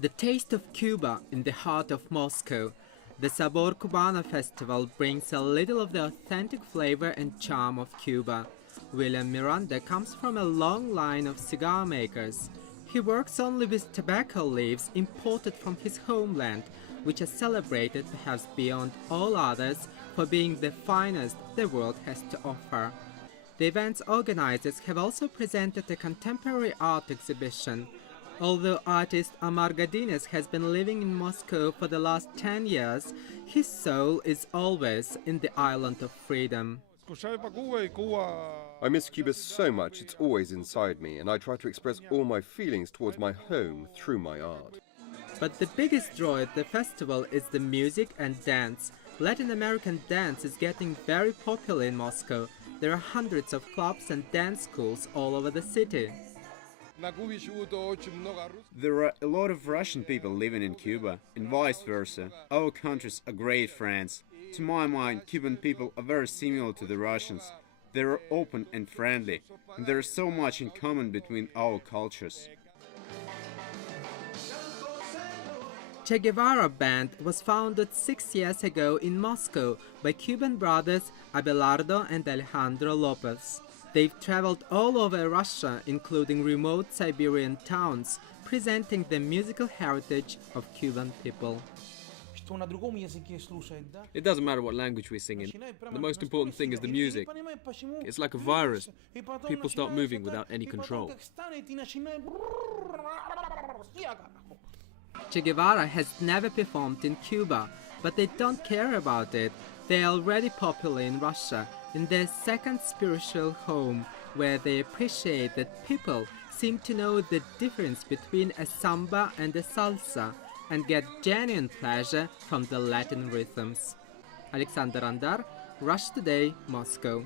The taste of Cuba in the heart of Moscow. The Sabor Cubano festival brings a little of the authentic flavor and charm of Cuba. William Miranda comes from a long line of cigar makers. He works only with tobacco leaves imported from his homeland, which is celebrated perhaps beyond all others for being the finest the world has to offer. The event's organizers have also presented a contemporary art exhibition. Although artist Amar Godinez has been living in Moscow for the last 10 years, his soul is always in the island of freedom. I miss Cuba so much, it's always inside me, and I try to express all my feelings towards my home through my art. But the biggest draw at the festival is the music and dance. Latin American dance is getting very popular in Moscow. There are hundreds of clubs and dance schools all over the city. There are a lot of Russian people living in Cuba, and vice versa. Our countries are great friends. To my mind, Cuban people are very similar to the Russians. They are open and friendly, and there is so much in common between our cultures. Che Guevara band was founded 6 years ago in Moscow by Cuban brothers Abelardo and Alejandro Lopez. They've traveled all over Russia, including remote Siberian towns, presenting the musical heritage of Cuban people. It doesn't matter what language we sing in. The most important thing is the music. It's like a virus. People start moving without any control. Che Guevara has never performed in Cuba, but they don't care about it. They are already popular in Russia, in their second spiritual home, where they appreciate that people seem to know the difference between a samba and a salsa, and get genuine pleasure from the Latin rhythms. Alexander Andar, Russia Today, Moscow.